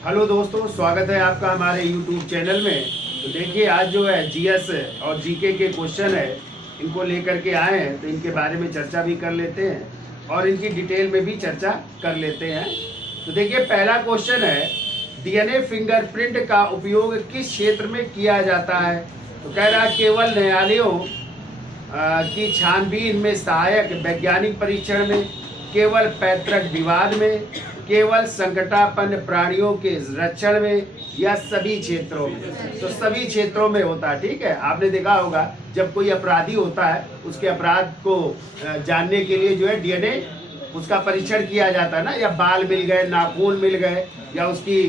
Hello दोस्तों, स्वागत है आपका हमारे YouTube चैनल में। तो देखिए, आज जो है जीएस और जीके के क्वेश्चन है, इनको लेकर के आए हैं, तो इनके बारे में चर्चा भी कर लेते हैं और इनकी डिटेल में भी चर्चा कर लेते हैं। तो देखिए, पहला क्वेश्चन है, डीएनए फिंगरप्रिंट का उपयोग किस क्षेत्र में किया जाता है? तो कह रहा है केवल न्यायालयों की छानबीन में, सहायक वैज्ञानिक परीक्षण में, केवल पैतृक विवाद में, केवल संकटापन्न प्राणियों के रक्षण में, या सभी क्षेत्रों में? तो सभी क्षेत्रों में होता है। ठीक है, आपने देखा होगा जब कोई अपराधी होता है, उसके अपराध को जानने के लिए जो है डीएनए उसका परीक्षण किया जाता है ना, या बाल मिल गए, नाखून मिल गए, या उसकी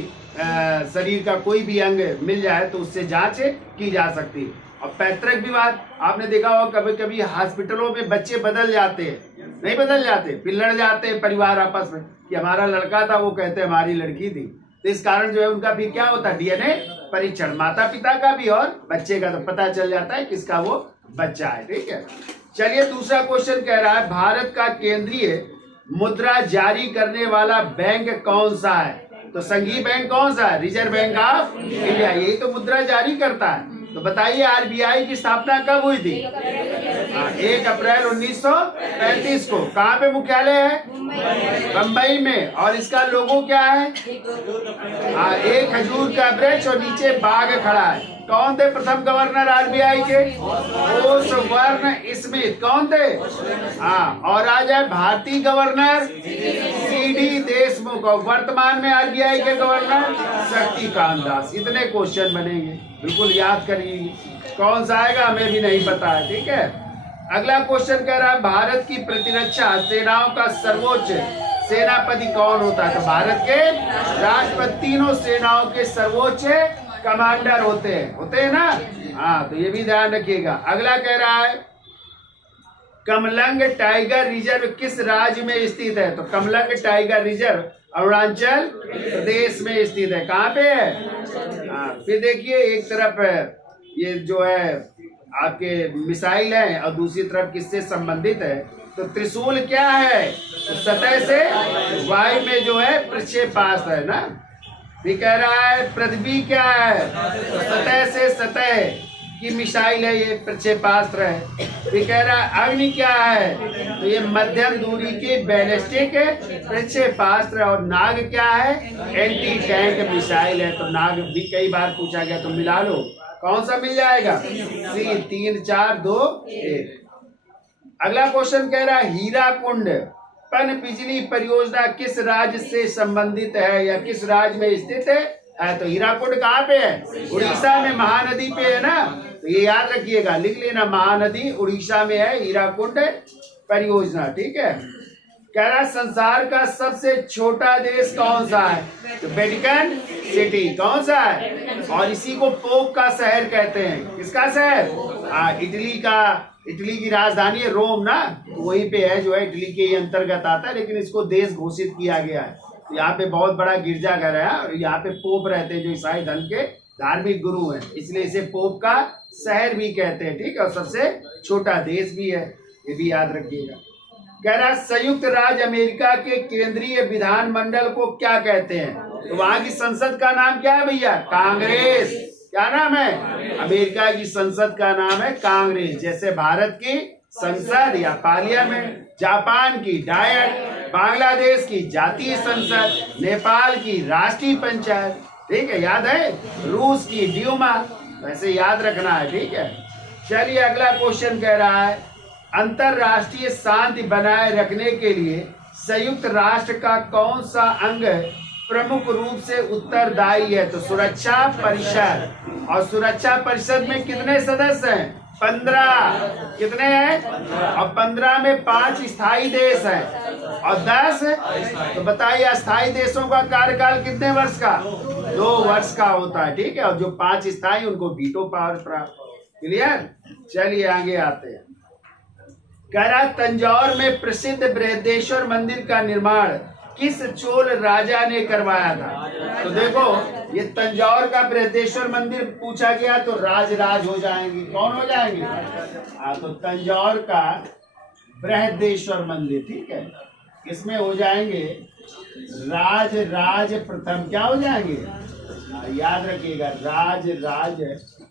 शरीर का कोई भी अंग मिल जाए तो उससे जांच की जा सकती है। और पैतृक विवाद, आपने देखा होगा कभी कभी हॉस्पिटलों में बच्चे बदल जाते हैं, नहीं बदल जाते, फिर लड़ जाते हैं परिवार आपस में कि हमारा लड़का था, वो कहते हमारी लड़की थी। तो इस कारण जो है उनका भी क्या होता है, डीएनए परीक्षण, माता पिता का भी और बच्चे का, तो पता चल जाता है किसका वो बच्चा है। ठीक है, चलिए दूसरा क्वेश्चन कह रहा है, भारत का केंद्रीय मुद्रा जारी करने वाला बैंक कौन सा है? तो संघीय बैंक कौन सा है? रिजर्व बैंक ऑफ इंडिया, यही तो मुद्रा जारी करता है। तो बताइए, आरबीआई की स्थापना कब हुई थी? 1 अप्रैल 1935 को। कहाँ पे मुख्यालय है? बम्बई में। और इसका लोगो क्या है? एक खजूर का वृक्ष और नीचे बाघ खड़ा है। कौन थे प्रथम गवर्नर आरबीआई के? ओसवर्ण स्मिथ। कौन थे? और आज है भारतीय गवर्नर सीडी देशमुख, और वर्तमान में आरबीआई के गवर्नर शक्तिकांत दास। इतने क्वेश्चन बनेंगे, बिल्कुल याद करिए। कौन सा आएगा हमें भी नहीं पता है। ठीक है, अगला क्वेश्चन कह रहा है, भारत की प्रतिरक्षा सेनाओं का सर्वोच्च सेनापति कौन होता है? तो भारत के राष्ट्रपति तीनों सेनाओं के सर्वोच्च कमांडर होते हैं ना। तो ये भी ध्यान रखिएगा। अगला कह रहा है, कमलंग टाइगर रिजर्व किस राज्य में स्थित है? तो कमलंग टाइगर रिजर्व अरुणाचल प्रदेश में स्थित है। कहाँ पे है? फिर देखिए, एक तरफ ये जो है आपके मिसाइल है और दूसरी तरफ किससे संबंधित है? तो त्रिशूल क्या है? तो सतह से वायु में जो है प्रक्षेपास्त्र है ना। भी कह रहा है, पृथ्वी क्या है? तो सतह से सतह की मिसाइल है, ये प्रक्षेपास्त्र है। भी कह रहा है, अग्नि क्या है? तो ये मध्यम दूरी के बैलिस्टिक प्रक्षेपास्त्र। और नाग क्या है? एंटी टैंक मिसाइल है। तो नाग भी कई बार पूछा गया, तो मिला लो, कौन सा मिल जाएगा? सी। 3 4 2 1। अगला क्वेश्चन कह रहा है, हीराकुंड पनबिजली परियोजना किस राज्य से संबंधित है या किस राज्य में स्थित है? तो हीराकुंड कहाँ पे है? उड़ीसा में, महानदी पे है ना। तो ये याद रखिएगा, लिख लेना, महानदी उड़ीसा में है हीराकुंड परियोजना। ठीक है, कह रहा संसार का सबसे छोटा देश कौन सा है? तो वेटिकन सिटी। कौन सा है? और इसी को पोप का शहर कहते हैं। किसका शहर? इटली का। इटली की राजधानी है रोम ना, तो वहीं पे है, जो है इटली के अंतर्गत आता है, लेकिन इसको देश घोषित किया गया है। तो यहाँ पे बहुत बड़ा गिरजाघर है और यहाँ पे पोप रहते हैं, जो ईसाई धर्म के धार्मिक गुरु हैं, इसलिए इसे पोप का शहर भी कहते हैं। ठीक है, और सबसे छोटा देश भी है, ये भी याद रखिएगा। कह रहा संयुक्त राज्य अमेरिका के केंद्रीय विधानमंडल को क्या कहते हैं? तो वहां की संसद का नाम क्या है भैया? कांग्रेस। क्या नाम है? अमेरिका की संसद का नाम है कांग्रेस। जैसे भारत की संसद या पार्लियामेंट, जापान की डायट, बांग्लादेश की जातीय संसद, नेपाल की राष्ट्रीय पंचायत। ठीक है, याद है? रूस की ड्यूमा। वैसे याद रखना है। ठीक है, चलिए अगला क्वेश्चन कह रहा है, अंतरराष्ट्रीय शांति बनाए रखने के लिए संयुक्त राष्ट्र का कौन सा अंग प्रमुख रूप से उत्तरदायी है? तो सुरक्षा परिषद। और सुरक्षा परिषद में कितने सदस्य हैं? 15। कितने हैं? और 15 में 5 स्थायी देश हैं और 10। तो बताइए, अस्थायी देशों का कार्यकाल कितने वर्ष का? 2 वर्ष का होता है। ठीक है, और जो 5 स्थायी उनको वीटो पावर प्राप्त। क्लियर? चलिए आगे आते हैं। कह रहा तंजौर में प्रसिद्ध बृहदेश्वर मंदिर का निर्माण किस चोल राजा ने करवाया था? तो देखो, ये तंजौर का बृहदेश्वर मंदिर पूछा गया तो राज हो जाएंगे। कौन हो जाएंगे? तो तंजौर का बृहदेश्वर मंदिर। ठीक है, इसमें हो जाएंगे राज राज प्रथम क्या हो जाएंगे? याद रखिएगा, राज राज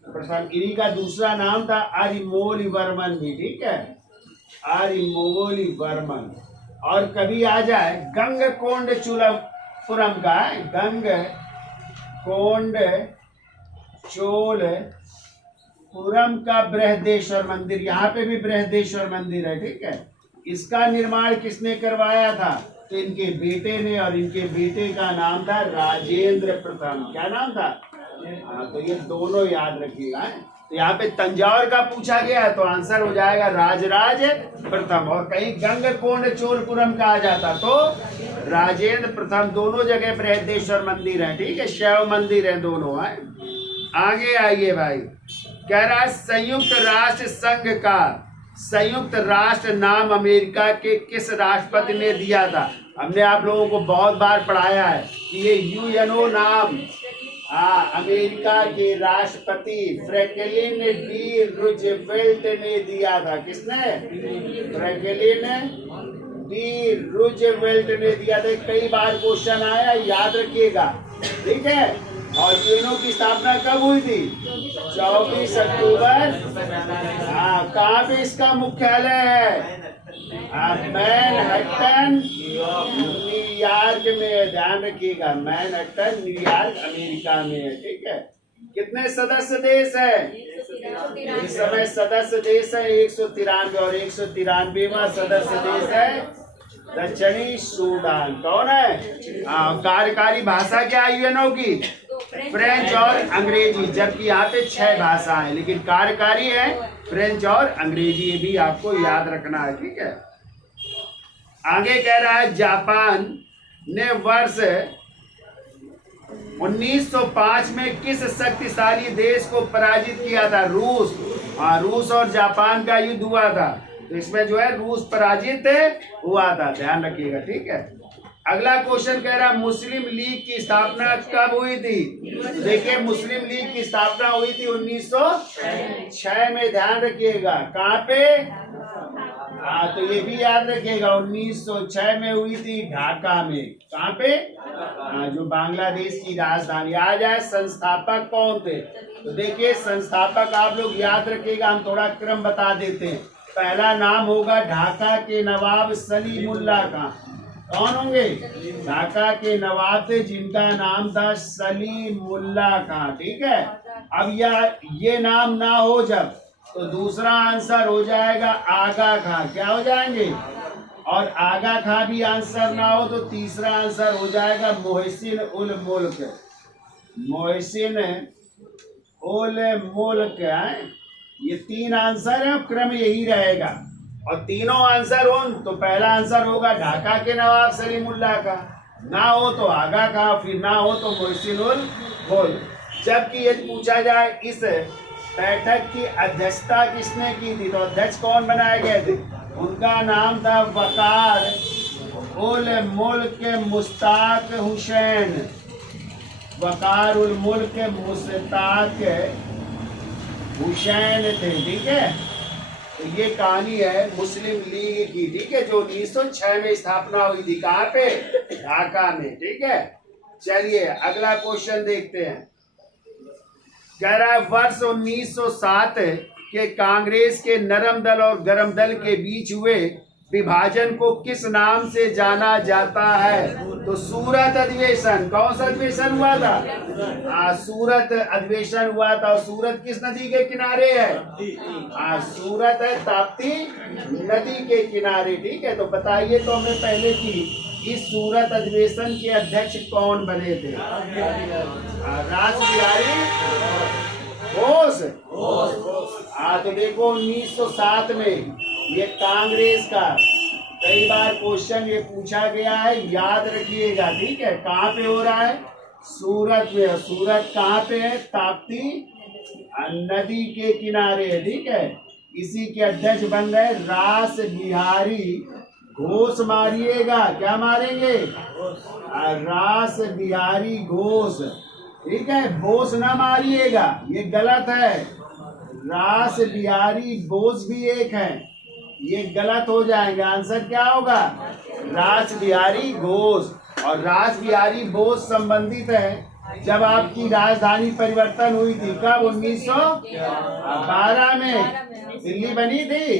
प्रथम। इन्हीं का दूसरा नाम था अरिमोलिवर्मन भी, ठीक है, अरिमोलिवर्मन। और कभी आ जाए गंगकोंड पुरम का है, गंगकोंड चोलपुरम का बृहदेश्वर मंदिर, यहाँ पे भी बृहदेश्वर मंदिर है, ठीक है। इसका निर्माण किसने करवाया था? तो इनके बेटे ने, और इनके बेटे का नाम था राजेंद्र प्रथम। क्या नाम था? हाँ, तो ये दोनों याद रखिएगा। तो यहाँ पे तंजौर का पूछा गया है तो आंसर हो जाएगा राजराज प्रथम। और कहीं गंगकोंड चोलपुरम का आ जाता तो राजेंद्र प्रथम। दोनों जगह बृहदेश्वर मंदिर है, ठीक है, शैव मंदिर है दोनों है। आगे आइए भाई, कह रहा है संयुक्त राष्ट्र संघ का संयुक्त राष्ट्र नाम अमेरिका के किस राष्ट्रपति ने दिया था? हमने आप लोगों को बहुत बार पढ़ाया है कि ये यूएनओ नाम अमेरिका के राष्ट्रपति फ्रैंकलिन डी रूजवेल्ट ने दिया था। किसने? फ्रैंकलिन डी रूजवेल्ट ने दिया था। कई बार क्वेश्चन आया, याद रखिएगा, ठीक है। और यूएनओ की स्थापना कब हुई थी? 24 अक्टूबर। कहाँ पे इसका मुख्यालय है? मैनहट्टन न्यूयॉर्क में। ध्यान रखिएगा, मैनहट्टन न्यूयॉर्क अमेरिका में है, ठीक है। कितने सदस्य देश है इस समय? सदस्य देश है 193, और 193वां सदस्य देश है दक्षिणी सूडान। कौन है? कार्यकारी भाषा क्या है यूएनओ की? फ्रेंच और अंग्रेजी, जबकि यहाँ पे 6 भाषा है, लेकिन कार्यकारी है फ्रेंच और अंग्रेजी। ये भी आपको याद रखना है, ठीक है। आगे कह रहा है जापान ने वर्ष 1905 में किस शक्तिशाली देश को पराजित किया था? रूस। रूस और जापान का युद्ध हुआ था, तो इसमें जो है रूस पराजित हुआ था, ध्यान रखिएगा, ठीक है। अगला क्वेश्चन कह रहा मुस्लिम लीग की स्थापना कब हुई थी? देखिए, मुस्लिम लीग की स्थापना हुई थी 1906 में, ध्यान रखिएगा। कहाँ पे? तो ये भी याद रखिएगा, 1906 में हुई थी ढाका में। कहाँ पे? जो बांग्लादेश की राजधानी। आ जाए संस्थापक कौन थे? तो देखिए, संस्थापक आप लोग याद रखिएगा, हम थोड़ा क्रम बता देते हैं। पहला नाम होगा ढाका के नवाब सलीमुल्लाह का। कौन होंगे? ढाका के नवाब थे जिनका नाम था सलीमुल्लाह का, ठीक है। अब ये नाम ना हो जब, तो दूसरा आंसर हो जाएगा आगा खां। क्या हो जाएंगे? और आगा खां भी आंसर ना हो तो तीसरा आंसर हो जाएगा मोहसिन उल मुल्क। मोहसिन उल मुल्क है। ये 3 आंसर है, क्रम यही रहेगा। और तीनों आंसर हो तो पहला आंसर होगा ढाका के नवाब सलीमुल्लाह का, ना हो तो आगा खां, फिर ना हो तो मोहसिन उल मुल्क। जबकि यदि पूछा जाए इस बैठक की अध्यक्षता किसने की थी, तो अध्यक्ष कौन बनाए गए थे? उनका नाम था वकार उल मुल्क मुश्ताक हुसैन। वकार उल मुल्क मुश्ताक हुसैन थे, ठीक है। तो ये कहानी है मुस्लिम लीग की, ठीक है, जो 1906 में स्थापना हुई थी। कहाँ पे? ढाका में, ठीक है। चलिए अगला क्वेश्चन देखते हैं। कह रहा है वर्ष 1907 के कांग्रेस के नरम दल और गरम दल के बीच हुए विभाजन को किस नाम से जाना जाता है? तो सूरत अधिवेशन। कौन सा अधिवेशन हुआ था? सूरत अधिवेशन हुआ था। और सूरत किस नदी के किनारे है? सूरत है ताप्ती नदी के किनारे, ठीक है। तो बताइए तो हमें पहले की इस सूरत अधिवेशन के अध्यक्ष कौन बने थे? रासबिहारी घोष। तो देखो 1907 में ये कांग्रेस का कई बार क्वेश्चन ये पूछा गया है, याद रखिएगा, ठीक है। कहाँ पे हो रहा है? सूरत में। सूरत कहाँ पे है? ताप्ती नदी के किनारे है, ठीक है। इसी के अध्यक्ष बन गए रासबिहारी घोष। मारिएगा, क्या मारेंगे? रासबिहारी घोष, ठीक है। बोस ना मारिएगा, ये गलत है। रासबिहारी बोस भी एक है, ये गलत हो जाएगा। आंसर क्या होगा? रासबिहारी घोष। और रासबिहारी बोस संबंधित है जब आपकी राजधानी परिवर्तन हुई थी। कब? 1912 में दिल्ली बनी थी।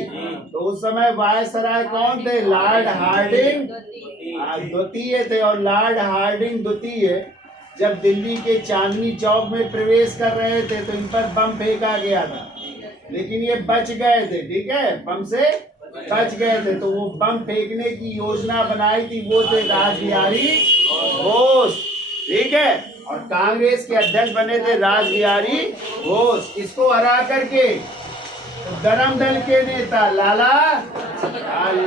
तो उस समय वायसराय कौन थे? लॉर्ड हार्डिंग द्वितीय थे। और लॉर्ड हार्डिंग द्वितीय जब दिल्ली के चांदनी चौक में प्रवेश कर रहे थे तो इन पर बम फेंका गया था, लेकिन ये बच गए थे। ठीक है, बम से बच गए थे। तो वो बम फेंकने की योजना बनाई थी वो थे रासबिहारी बोस। ठीक है, और कांग्रेस के अध्यक्ष बने थे रासबिहारी बोस। इसको हरा करके गरम दल के नेता लाला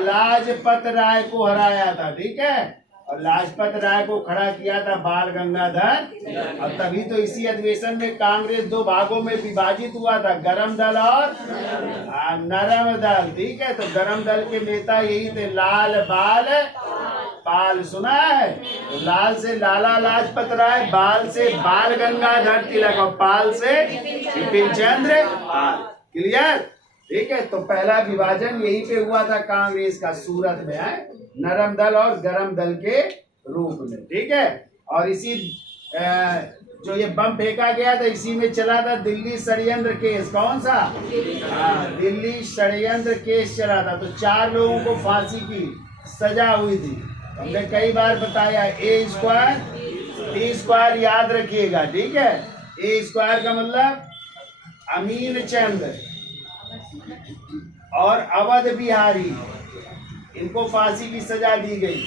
लाजपत राय को हराया था। ठीक है, और लाजपत राय को खड़ा किया था बाल गंगाधर। और तभी तो इसी अधिवेशन में कांग्रेस दो भागों में विभाजित हुआ था, गरम दल और नरम दल। ठीक है, तो गरम दल के नेता यही थे, लाल बाल पाल। सुना है? तो लाल से लाला लाजपत राय, बाल से बाल गंगाधर तिलक और पाल से बिपिन चंद्र पाल। क्लियर? ठीक है, तो पहला विभाजन यही पे हुआ था कांग्रेस का, सूरत में है, नरम दल और गरम दल के रूप में। ठीक है, और इसी जो ये बम फेंका गया था इसी में चला था दिल्ली षड्यंत्र केस। कौन सा? दिल्ली षड्यंत्र केस चला था। तो 4 लोगों को फांसी की सजा हुई थी। हमने कई बार बताया, ए स्क्वायर टी स्क्वायर याद रखिएगा। ठीक है, ए स्क्वायर का मतलब अमीन चंद और अवध बिहारी, इनको फांसी की सजा दी गई।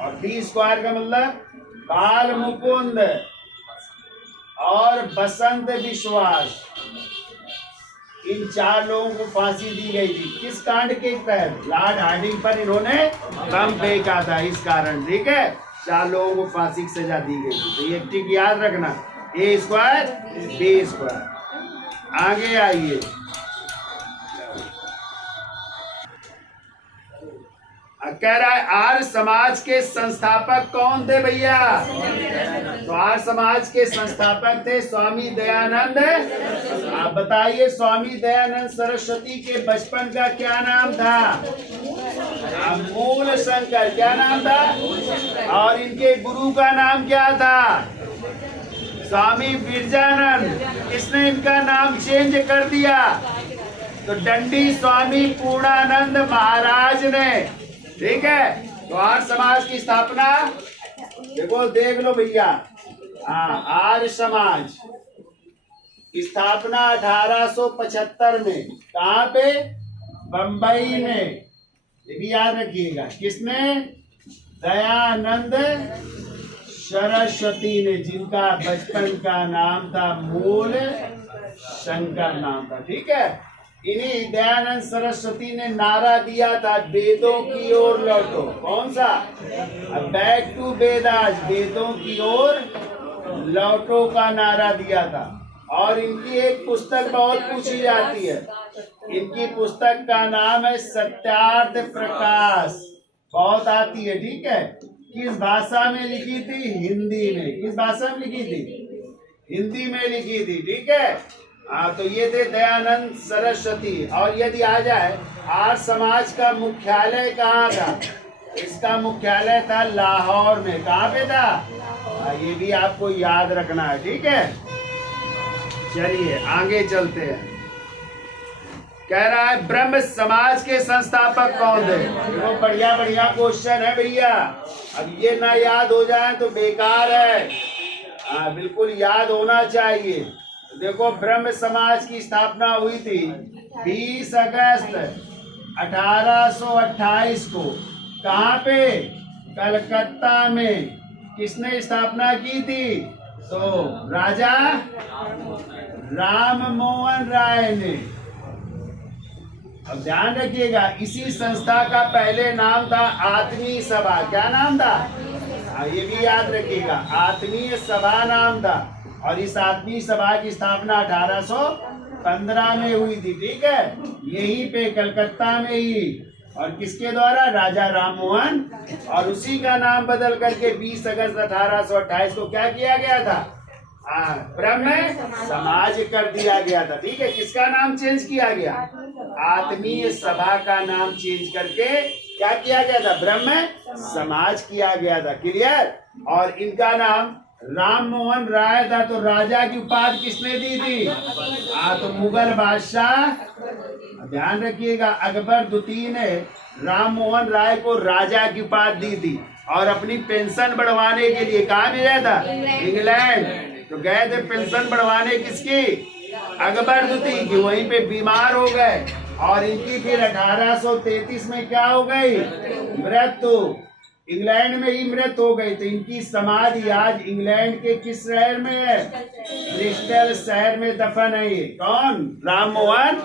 और बी स्क्वायर का मतलब बाल मुकुंद और बसंत विश्वास, इन 4 लोगों को फांसी दी गई थी। किस कांड के तहत? लॉर्ड हार्डिंग पर इन्होंने बम फेंका था, इस कारण। ठीक है, 4 लोगों को फांसी की सजा दी गई थी। तो ये ठीक याद रखना, ए स्क्वायर बी स्क्वायर। आगे आइए, कह रहा है आर्य समाज के संस्थापक कौन थे भैया? तो आर्य समाज के संस्थापक थे स्वामी दयानंद। आप बताइए, स्वामी दयानंद सरस्वती के बचपन का क्या नाम था? मूल शंकर। क्या नाम था? और इनके गुरु का नाम क्या था? स्वामी बिरजानंद। किसने इनका नाम चेंज कर दिया? तो दंडी स्वामी पूर्णानंद महाराज ने। ठीक है, तो आर्य समाज की स्थापना देखो, देख लो भैया। आर्य समाज की स्थापना 1875 में। कहाँ पे? बंबई में। ये भी याद रखिएगा। किसने? दयानंद सरस्वती ने, जिनका बचपन का नाम था मूल शंकर नाम था। ठीक है, इन्हीं दयानंद सरस्वती ने नारा दिया था, वेदों की ओर लौटो। कौन सा? बैक टू वेदास, वेदों की ओर लौटो का नारा दिया था। और इनकी एक पुस्तक बहुत पूछी जाती है। इनकी पुस्तक का नाम है सत्यार्थ प्रकाश। बहुत आती है। ठीक है, किस भाषा में लिखी थी? हिंदी में। किस भाषा में लिखी थी? हिंदी में लिखी थी। ठीक है, तो ये थे दयानंद सरस्वती। और यदि आ जाए, आर्य समाज का मुख्यालय कहाँ था? इसका मुख्यालय था लाहौर में। कहाँ पे था? ये भी आपको याद रखना है। ठीक है, चलिए आगे चलते हैं। कह रहा है ब्रह्म समाज के संस्थापक कौन थे? देखो, बढ़िया बढ़िया क्वेश्चन है भैया। अब ये ना याद हो जाए तो बेकार है। बिल्कुल याद होना चाहिए। देखो, ब्रह्म समाज की स्थापना हुई थी 20 अगस्त 1828 को। कहाँ पे? कलकत्ता में। किसने स्थापना की थी? तो राजा राम मोहन राय ने। अब ध्यान रखिएगा, इसी संस्था का पहले नाम था आत्मीय सभा। क्या नाम था? ये भी याद रखिएगा, आत्मीय सभा नाम था। और इस आत्मीय सभा की स्थापना 1815 में हुई थी। ठीक है, यहीं पे कलकत्ता में ही। और किसके द्वारा? राजा राम मोहन। और उसी का नाम बदल करके 20 अगस्त 1828 को क्या किया गया था? ब्रह्म समाज कर दिया गया था। ठीक है, किसका नाम चेंज किया गया? आत्मीय सभा का नाम चेंज करके क्या किया गया था? ब्रह्म समाज किया गया था। क्लियर? और इनका नाम राम मोहन राय था। तो राजा की उपाधि किसने दी थी? तो मुगल बादशाह, ध्यान रखिएगा, अकबर द्वितीय ने राम मोहन राय को राजा की उपाधि दी थी। और अपनी पेंशन बढ़वाने के लिए कहाँ भेजा था? इंग्लैंड। तो गए थे पेंशन बढ़वाने, किसकी? अकबर द्वितीय की। वहीं पे बीमार हो गए और इनकी फिर 1833 में क्या हो गई? मृत्यु। इंग्लैंड में ही मृत्यु हो गई। तो इनकी समाधि आज इंग्लैंड के किस शहर में है? ब्रिस्टल शहर में दफन है। ये कौन? राम मोहन।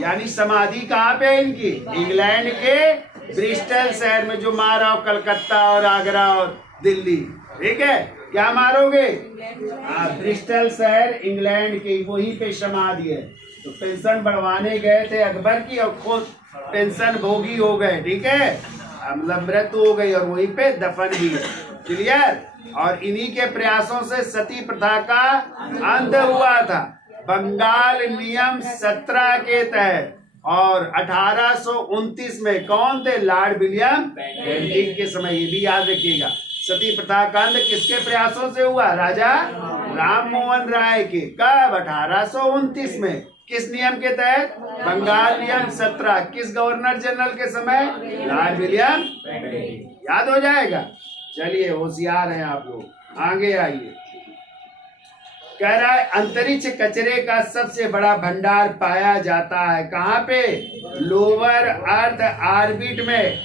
यानी समाधि कहाँ पे है इनकी? इंग्लैंड के ब्रिस्टल शहर में। जो मारा हो कलकत्ता और आगरा और दिल्ली, ठीक है? क्या मारोगे? ब्रिस्टल शहर इंग्लैंड के, वहीं पे समाधि है। तो पेंशन बढ़वाने गए थे अकबर की और खुद पेंशन भोगी हो गए, ठीक है? मतलब मृत्यु हो गई और वहीं पे दफन भी। क्लियर? और इन्हीं के प्रयासों से सती प्रथा का अंत हुआ था बंगाल नियम 17 के तहत। और 1829 में कौन थे? लॉर्ड विलियम बेंटिक के समय। ये भी याद रखिएगा, सती प्रथा का अंत किसके प्रयासों से हुआ? राजा राम मोहन राय के। कब? 1829 में। किस नियम के तहत? बंगाल नियम 17। किस गवर्नर जनरल के समय? Lord William Bentinck. याद हो जाएगा। चलिए, होशियार हैं आप लोग, आगे आइए। कह रहा है अंतरिक्ष कचरे का सबसे बड़ा भंडार पाया जाता है कहाँ पे? लोअर अर्थ ऑर्बिट में।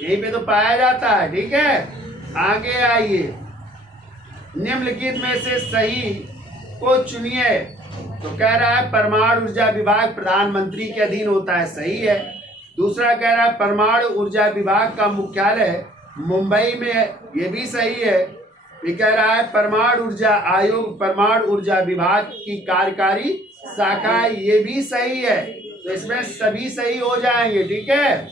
यहीं पे तो पाया जाता है, ठीक है? आगे आइए। निम्नलिखित में से सही को चुनिए। तो कह रहा है परमाणु ऊर्जा विभाग प्रधानमंत्री के अधीन होता है, सही है। दूसरा कह रहा है परमाणु ऊर्जा विभाग का मुख्यालय मुंबई में है, ये भी सही है। ये कह रहा है परमाणु ऊर्जा आयोग परमाणु ऊर्जा विभाग की कार्यकारी शाखा, ये भी सही है। तो इसमें सभी सही हो जाएंगे, ठीक है?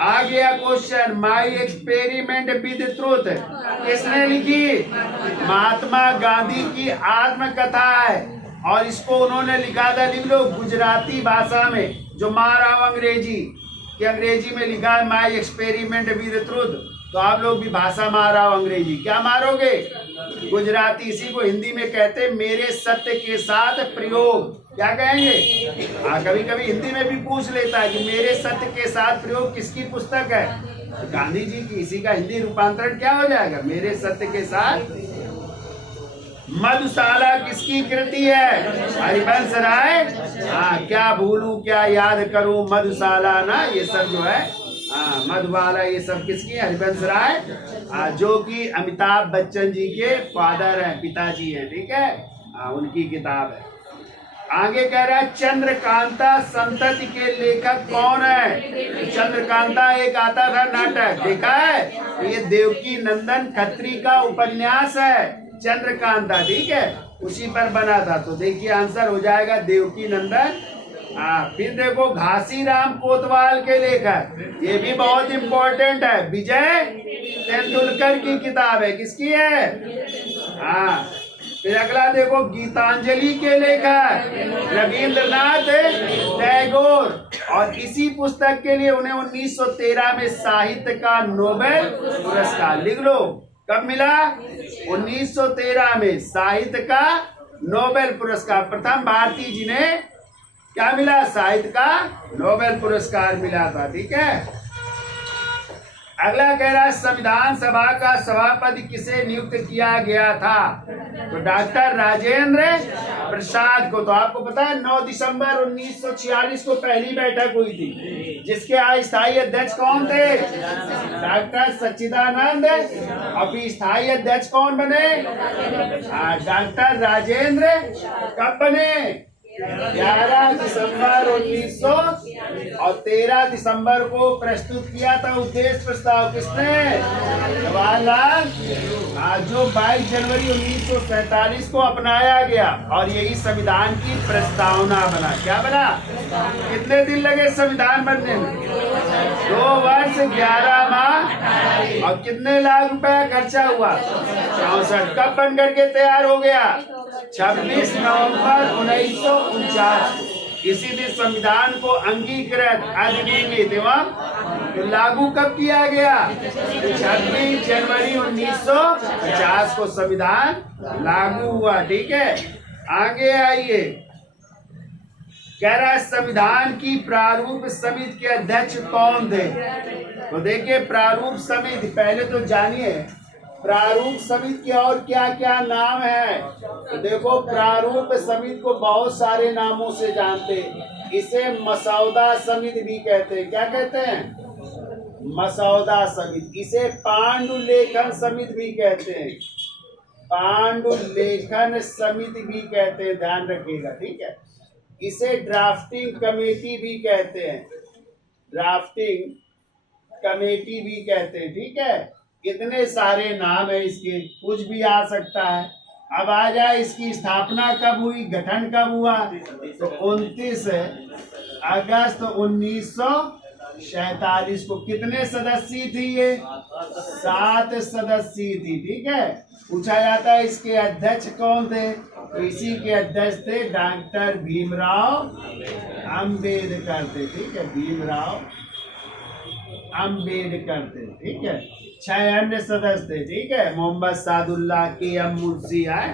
आ गया question, my experiment with truth किसने लिखी? महात्मा गांधी की आत्मकथा है और इसको उन्होंने लिखा था, लिख लो, गुजराती भाषा में। जो माराव अंग्रेजी कि अंग्रेजी में लिखा है माई एक्सपेरिमेंट विद ट्रुथ, तो आप लोग भी भाषा माराव अंग्रेजी। क्या मारोगे? गुजराती। इसी को हिंदी में कहते हैं मेरे सत्य के साथ प्रयोग। क्या कहेंगे? कभी कभी हिंदी में भी पूछ लेता है कि मेरे सत्य के साथ प्रयोग किसकी पुस्तक है? तो गांधी जी की। इसी का हिंदी रूपांतरण क्या हो जाएगा? मेरे सत्य के साथ। मधुशाला किसकी कृति है? हरिवंश राय। क्या भूलूं क्या याद करूं, मधुशाला ना, ये सब जो है मधुबाला, ये सब किसकी? हरिवंश राय, जो कि अमिताभ बच्चन जी के फादर हैं, पिताजी हैं, ठीक है? उनकी किताब है। आगे कह रहा है चंद्रकांता संतति के लेखक कौन है? चंद्रकांता एक आता था नाटक, देखा है? ये देवकी नंदन खत्री का उपन्यास है चंद्रकांता, ठीक है? उसी पर बना था। तो देखिए आंसर हो जाएगा देवकी नंदन। फिर देखो घासीराम कोतवाल के लेखक, ये भी बहुत इंपॉर्टेंट है, विजय तेंदुलकर की किताब है। किसकी है? फिर अगला देखो गीतांजलि के लेखक रविंद्रनाथ टैगोर, और इसी पुस्तक के लिए उन्हें 1913 में साहित्य का नोबेल पुरस्कार, लिख लो, कब मिला? 1913 में साहित्य का नोबेल पुरस्कार। प्रथम भारतीय जिन्हें क्या मिला? साहित्य का नोबेल पुरस्कार मिला था, ठीक है? अगला कह रहा है संविधान सभा का सभापति किसे नियुक्त किया गया था? तो डॉक्टर राजेंद्र प्रसाद को। तो आपको पता है 9 दिसंबर 1946 को पहली बैठक हुई थी, जिसके अस्थायी अध्यक्ष कौन थे? डॉक्टर सच्चिदानंद। अभी स्थायी अध्यक्ष कौन बने? डॉक्टर राजेंद्र। कब बने? 11 दिसंबर 1900 और 13 दिसंबर को प्रस्तुत किया था उद्देश्य प्रस्ताव। किसने? जवाहरलाल। जो 22 जनवरी 1947 को अपनाया गया और यही संविधान की प्रस्तावना बना। क्या बना? कितने दिन लगे संविधान बनने में? 2 वर्ष 11 माह और कितने लाख रुपया खर्चा हुआ? 64। कब बन करके तैयार हो गया? 26 नवंबर 1949 को। इसी दिन संविधान को अंगीकृत, अधिनियमित एवं तो लागू कब किया गया? 26 जनवरी 1950 को संविधान लागू हुआ। ठीक है, आगे आइए। कह रहा है संविधान की प्रारूप समिति के अध्यक्ष कौन थे? तो देखिए प्रारूप समिति, पहले तो जानिए प्रारूप समिति के और क्या क्या नाम है। तो देखो प्रारूप समिति को बहुत सारे नामों से जानते हैं। इसे मसौदा समिति भी कहते हैं। क्या कहते हैं? मसौदा समिति। इसे पांडुलेखन समिति भी कहते हैं। पांडुलेखन समिति भी कहते हैं, ध्यान रखिएगा। ठीक है, इसे ड्राफ्टिंग कमेटी भी कहते हैं। ड्राफ्टिंग कमेटी भी कहते हैं। ठीक है, इतने सारे नाम है इसके, कुछ भी आ सकता है। अब आ जाए इसकी स्थापना कब हुई, गठन कब हुआ? तो 29 अगस्त 1947 को। कितने सदस्य थी ये? 7 सदस्य थी। ठीक है, पूछा जाता है इसके अध्यक्ष कौन थे? तो इसी के अध्यक्ष थे डॉक्टर भीमराव अंबेडकर थे। ठीक है, भीमराव अंबेडकर थे। ठीक है, 6 अन्य सदस्य थे। ठीक है, मोहम्मद सादुल्लाह, के.एम. मुंशी आए,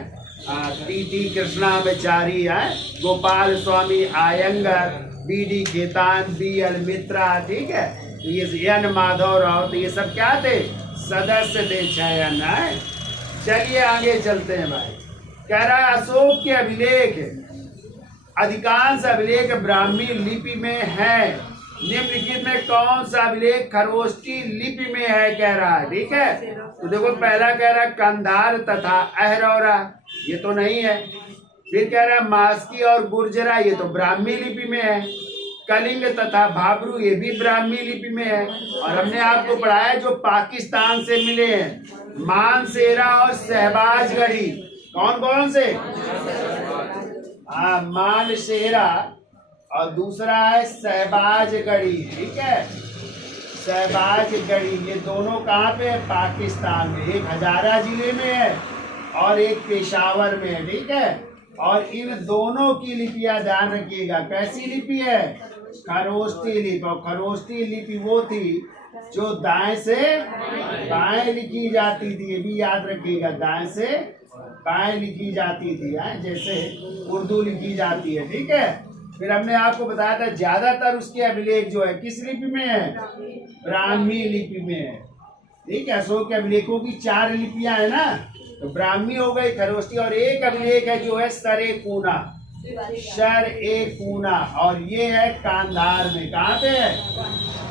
टी.टी. कृष्णाचारी आए, गोपाल स्वामी आयंगर, बी.डी. खेतान, बी.एल. मित्रा। ठीक है, तो ये एन. माधव राव, तो ये सब क्या थे? सदस्य थे, 6 अन्य आए। चलिए आगे चलते हैं भाई। कह रहा है अशोक के अभिलेख, अधिकांश अभिलेख ब्राह्मी लिपि में है। निम्नलिखित में कौन सा अभिलेख खरोष्टी लिपि में है? कह रहा है। ठीक है, तो देखो पहला कह रहा है कंधार तथा अहरौरा, ये तो नहीं है। फिर कह रहा है मास्की और गुर्जरा, ये तो ब्राह्मी लिपि में है। कलिंग तथा भाबरू, ये भी ब्राह्मी लिपि में है। और हमने आपको पढ़ाया जो पाकिस्तान से मिले हैं, मानसेरा और शहबाजगढ़ी। कौन कौन से? हाँ, मानसेरा और दूसरा है शहबाजगढ़ी। ठीक है, शहबाजगढ़ी, ये दोनों कहाँ पे है? पाकिस्तान में। एक हजारा जिले में है और एक पेशावर में है। ठीक है, और इन दोनों की लिपियां ध्यान रखिएगा। कैसी लिपि है? खरोष्टी लिपि। और खरोष्टी लिपि वो थी जो दाएं से बाएं लिखी जाती थी, ये भी याद रखिएगा। दाएं से बाएं लिखी जाती थी, जैसे उर्दू लिखी जाती है। ठीक है, फिर हमने आपको बताया था ज्यादातर उसके अभिलेख जो है किस लिपि में है? ब्राह्मी लिपि में है। ठीक है, अशोक के अभिलेखों की 4 लिपियां है ना, तो ब्राह्मी हो गई, खरोष्टी, और एक अभिलेख है जो है सरेकूना, शर-ए-कूना, और ये है कांधार में। कहाँ पे है?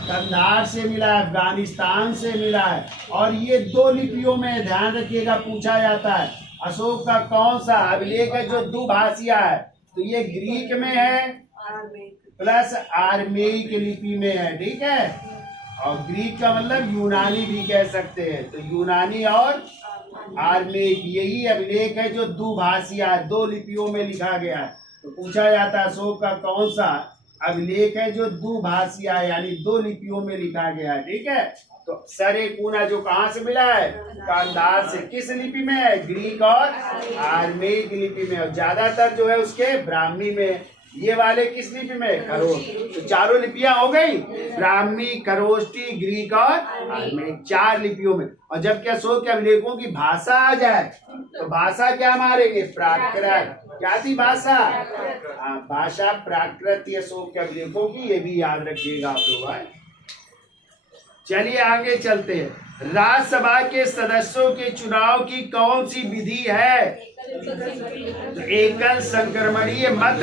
कंधार से मिला है, अफगानिस्तान से मिला है। और ये 2 लिपियों में, ध्यान रखिएगा, पूछा जाता है अशोक का कौन सा अभिलेख है जो दुभाषिया है? तो ये ग्रीक में है प्लस आर्मेयिक लिपि में है। ठीक है, और ग्रीक का मतलब यूनानी भी कह सकते हैं। तो यूनानी और आर्मेयिक, यही अभिलेख है जो दुभाषिया है, 2 लिपियों में लिखा गया है। तो पूछा जाता है अशोक का कौन सा अभिलेख है जो दुभाषिया यानी 2 लिपियों में लिखा गया है। ठीक है, तो सरेकूना जो कहाँ से मिला है? कांधार से। किस लिपि में है? ग्रीक और आर्मेयिक लिपि में। और ज्यादातर जो है उसके ब्राह्मी में। ये वाले किस लिपि में? खरोष्टी। तो 4 लिपियां हो गई, ब्राह्मी, खरोष्टी, ग्रीक और आर्मेयिक, 4 लिपियों में। और जब क्या अशोक के अभिलेखों की भाषा आ जाए तो भाषा क्या मारेंगे? प्राकृत। क्या थी भाषा? भाषा प्राकृत अशोक के अभिलेखों की, ये भी याद रखिएगा आप लोग। चलिए आगे चलते हैं। राज्यसभा के सदस्यों के चुनाव की कौन सी विधि है? एकल संक्रमणीय मत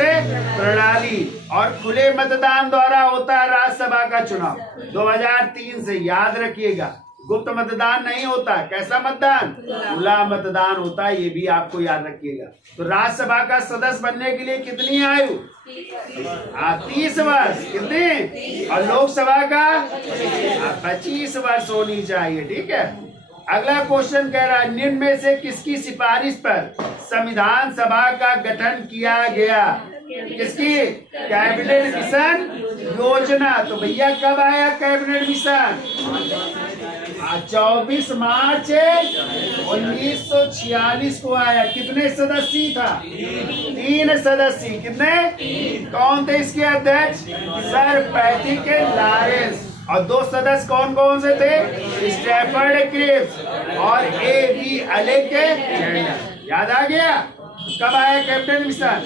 प्रणाली और खुले मतदान द्वारा होता है राज्यसभा का चुनाव। 2003 से, याद रखिएगा। गुप्त मतदान नहीं होता। कैसा मतदान? खुला मतदान होता है, ये भी आपको याद रखिएगा। तो राज्यसभा का सदस्य बनने के लिए कितनी आयु? 30 वर्ष। कितनी? और लोकसभा का 25 वर्ष होनी चाहिए। ठीक है, अगला क्वेश्चन कह रहा है निम्न में से किसकी सिफारिश पर संविधान सभा का गठन किया गया? किसकी? कैबिनेट मिशन योजना। तो भैया कब आया कैबिनेट मिशन? 24 मार्च 1946 को आया। कितने सदस्य था? 3 सदस्य। कितने? कौन थे इसके अध्यक्ष? Sir Patrick Lawrence. और 2 सदस्य कौन कौन से थे? स्टैफर्ड क्रिप्स और A.V. अलेक्जेंडर। याद आ गया? कब आया कैप्टन मिशन?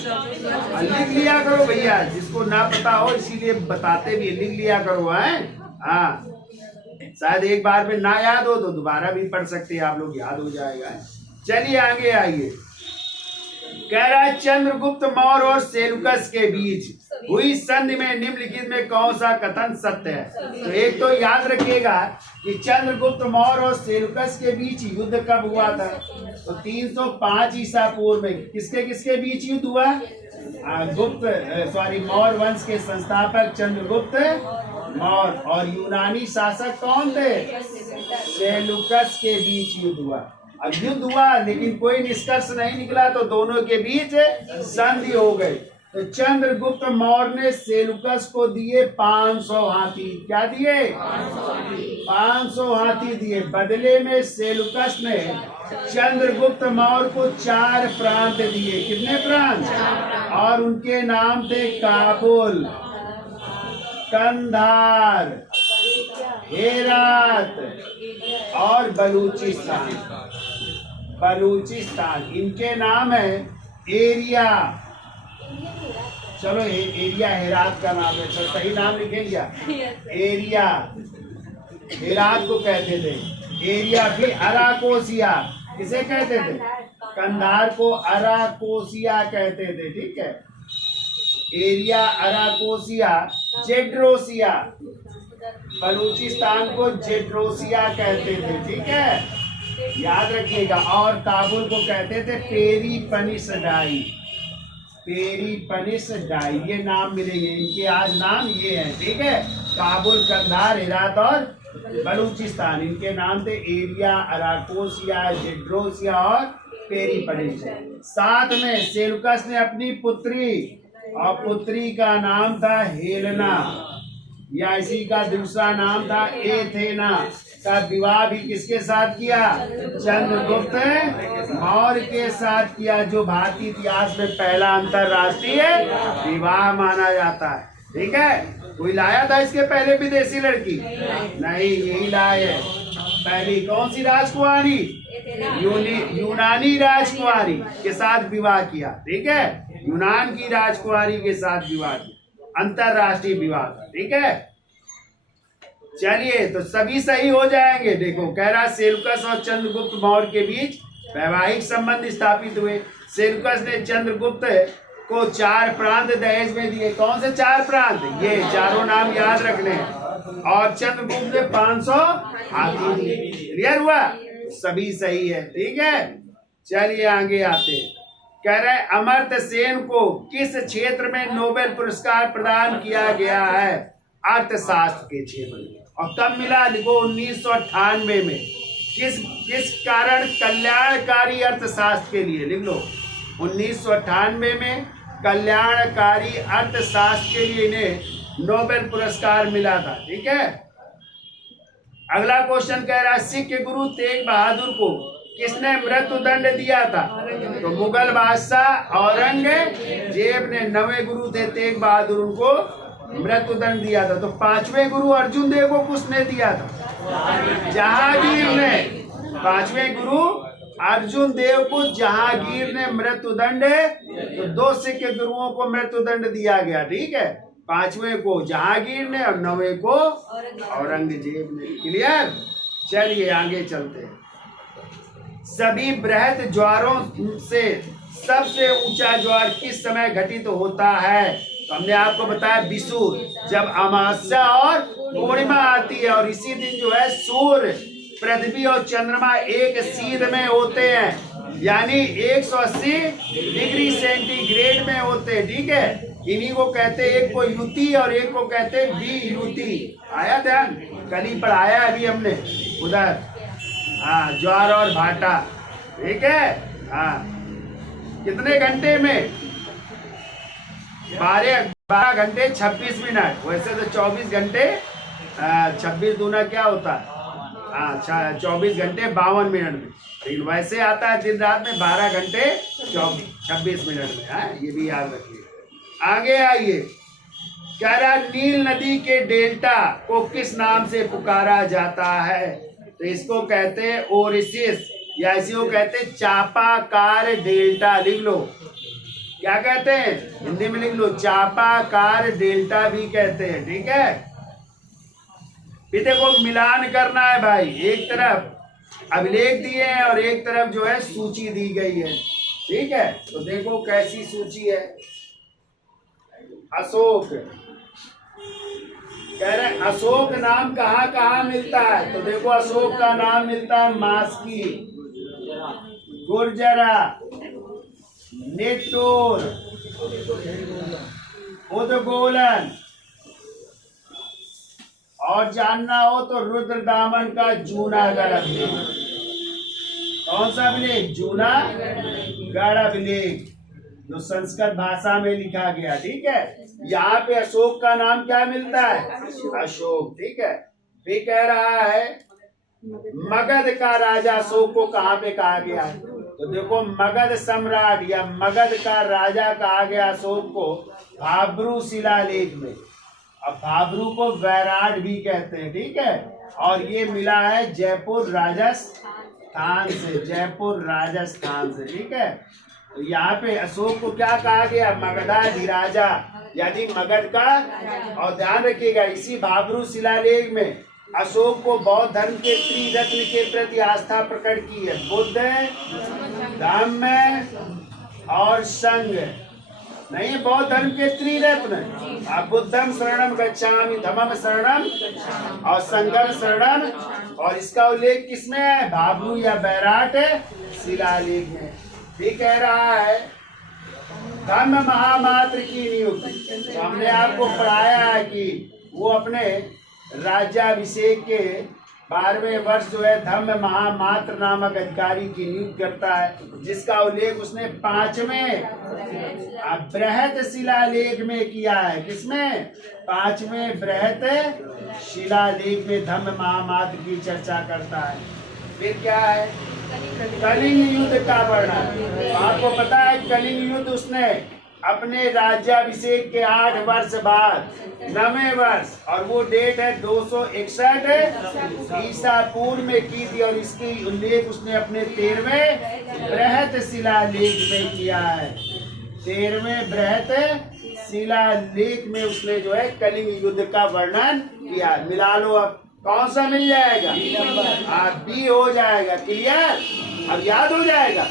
लिख लिया करो भैया, जिसको ना पता हो इसीलिए बताते भी, लिख लिया करो। हैं हाँ, शायद एक बार में ना याद हो तो दोबारा भी पढ़ सकते हैं आप लोग, याद हो जाएगा। चलिए आगे आइए। कह रहा है चंद्रगुप्त मौर्य और सेलुकस के बीच हुई संधि में निम्नलिखित में कौन सा कथन सत्य है? तो एक तो याद रखिएगा कि चंद्रगुप्त मौर्य और सेलुकस के बीच युद्ध कब हुआ था? तो 305 ईसा पूर्व में। किसके किसके बीच युद्ध हुआ? मौर्य वंश के संस्थापक चंद्रगुप्त मौर्य और यूनानी शासक कौन थे? सेलुकस के बीच युद्ध हुआ। अब युद्ध हुआ लेकिन कोई निष्कर्ष नहीं निकला, तो दोनों के बीच संधि हो गई। तो चंद्रगुप्त मौर्य ने सेलुकस को दिए 500 हाथी। क्या दिए? 500 हाथी दिए। बदले में सेलुकस ने चंद्रगुप्त मौर्य को 4 प्रांत दिए। कितने प्रांत? और उनके नाम थे काबुल, कंधार, हेरात और बलूचिस्तान। इनके नाम है एरिया। चलो एरिया हेरात का नाम है, तो सही नाम लिखेंगे। एरिया हेरात को कहते थे। एरिया भी अराकोसिया किसे कहते थे? कंधार को अराकोसिया कहते थे। ठीक है, एरिया अराकोसिया, जेड्रोसिया। बलूचिस्तान को जेड्रोसिया कहते थे। ठीक है, याद रखिएगा। और काबुल को कहते थे पेरीपनिसडाई। पेरीपनिसडाई ये नाम मिलेंगे इनके, आज नाम ये है। ठीक है, काबुल, कंधार, हेरात और बलूचिस्तान, इनके नाम थे एरिया अराकोसिया, जेड्रोसिया और पेरीपनिस। साथ में सेलुकस ने अपनी पुत्री का नाम था हेलेना, या इसी का दूसरा नाम था एथेना, का विवाह भी किसके साथ किया? चंद्रगुप्त मौर्य के साथ किया, जो भारतीय इतिहास में पहला अंतरराष्ट्रीय विवाह माना जाता है। ठीक है, कोई लाया था इसके पहले विदेशी लड़की? नहीं, यही लाए। पहली कौन सी राजकुमारी? यूनानी राजकुमारी के साथ विवाह किया। ठीक है, यूनान की राजकुमारी के साथ विवाह किया, अंतरराष्ट्रीय विवाह। ठीक है, चलिए तो सभी सही हो जाएंगे। देखो कह रहा सेलुकस और चंद्रगुप्त मौर्य के बीच वैवाहिक संबंध स्थापित हुए। सेलुकस ने चंद्रगुप्त को 4 प्रांत दहेज में दिए। कौन से 4 प्रांत? ये चारों नाम याद रखने हैं। और चंद्रगुप्त ने 500 हाथी दिए। क्लियर हुआ? सभी सही है। ठीक है, चलिए आगे आते हैं। कह रहे अमर्त्य सेन को किस क्षेत्र में नोबेल पुरस्कार प्रदान किया गया है? अर्थशास्त्र के क्षेत्र में। और कब मिला? लिखो 1998 में। किस कारण? कल्याणकारी अर्थशास्त्र के लिए। लिख लो 1998 में कल्याणकारी अर्थशास्त्र के लिए इन्हें नोबेल पुरस्कार मिला था। ठीक है, अगला क्वेश्चन कह रहा है सिख गुरु तेग बहादुर को किसने मृत्युदंड दिया था? तो मुगल बादशाह औरंगजेब ने। 9वें गुरु थे तेग बहादुर, उनको मृत्युदंड दिया था। तो 5वें गुरु अर्जुन देव को किसने दिया था? जहांगीर ने। 5वें गुरु अर्जुन देव को जहांगीर ने मृत्युदंड, तो 2 सिख गुरुओं को मृत्युदंड दिया गया। ठीक है, 5वें को जहांगीर ने और 9वें को औरंगजेब ने। क्लियर? चलिए आगे चलते हैं। सभी बृहद ज्वारों से सबसे ऊंचा ज्वार किस समय घटित होता है? तो हमने आपको बताया विषुव, जब अमावस्या और पूर्णिमा आती है, और इसी दिन जो है सूर्य, पृथ्वी और चंद्रमा एक सीध में होते हैं, यानी 180 डिग्री सेंटीग्रेड में होते हैं। ठीक है, इन्हीं को कहते हैं, एक को युति और एक को कहते हैं वियुति। आया ध्यान? कल ही पढ़ाया अभी हमने उधर। हाँ, ज्वार और भाटा। ठीक है, हाँ, कितने घंटे में? 12 घंटे 26 मिनट। वैसे तो 24 घंटे, 26 दूना क्या होता है? हाँ 24 घंटे 52 मिनट में, लेकिन वैसे आता है दिन रात में 12 घंटे 26 मिनट में। हाँ, ये भी याद रखिए। आगे आइए, कह रहा नील नदी के डेल्टा को किस नाम से पुकारा जाता है? तो इसको कहते हैं ओरिसिस, या इसी को कहते हैं चापाकार डेल्टा। लिख लो, क्या कहते हैं? हिंदी में लिख लो, चापाकार डेल्टा भी कहते हैं। ठीक है, फिर देखो मिलान करना है भाई, एक तरफ अभिलेख दिए हैं और एक तरफ जो है सूची दी गई है। ठीक है, तो देखो कैसी सूची है। अशोक, कह रहे अशोक नाम कहाँ कहाँ मिलता है? तो देखो अशोक का नाम मिलता है मास्की, गुर्जरा, नेटोर, उदगोलन, और जानना हो तो रुद्रदामन का जूनागढ़ अभिलेख। कौन सा अभिलेख? जूनागढ़ अभिलेख, जो संस्कृत भाषा में लिखा गया। ठीक है, यहाँ पे अशोक का नाम क्या मिलता है? अशोक। ठीक है, भी कह रहा है मगध का राजा अशोक को कहाँ पे कहा गया है? तो देखो मगध सम्राट या मगध का राजा कहा गया अशोक को भाब्रू शिलालेख में। अब भाब्रू को वैराट भी कहते हैं। ठीक है, और ये मिला है जयपुर राजस्थान से, जयपुर राजस्थान से। ठीक है, तो यहाँ पे अशोक को क्या कहा गया? मगधाधिराजा, यानी मगध का। और ध्यान रखिएगा, इसी भाब्रू शिलालेख में अशोक को बौद्ध धर्म के त्रिरत्न के प्रति आस्था प्रकट की है। बुद्ध, धम्म और संघ, नहीं, बौद्ध धर्म के त्रिरत्न। बुद्धम शरणम गच्छामि, धम्मम शरणम और संघम शरणम। और इसका उल्लेख किसमें है? भाब्रू या बैराट शिलालेख में। भी कह रहा है धम्म महामात्र की नियुक्ति। तो हमने आपको पढ़ाया है कि वो अपने राज्याभिषेक के 12वें वर्ष जो है धम्म महामात्र नामक अधिकारी की नियुक्ति करता है, जिसका उल्लेख उसने 5वें बृहत शिलालेख में किया है। किसमें? 5वें बृहत शिलालेख में धम्म महामात्र की चर्चा करता है। फिर क्या है? कलिंग युद्ध का वर्णन। आपको पता है कलिंग युद्ध उसने अपने राज्याभिषेक के 8 वर्ष बाद 9वें वर्ष, और वो डेट है 261 ईसा पूर्व में की थी, और इसकी उल्लेख उसने अपने 13वें बृहत शिलालेख में किया है। 13वें बृहत शिलालेख में उसने जो है कलिंग युद्ध का वर्णन किया। मिला लो, अब कौन सा मिल जाएगा? बी हो जाएगा। क्लियर? अब याद हो जाएगा।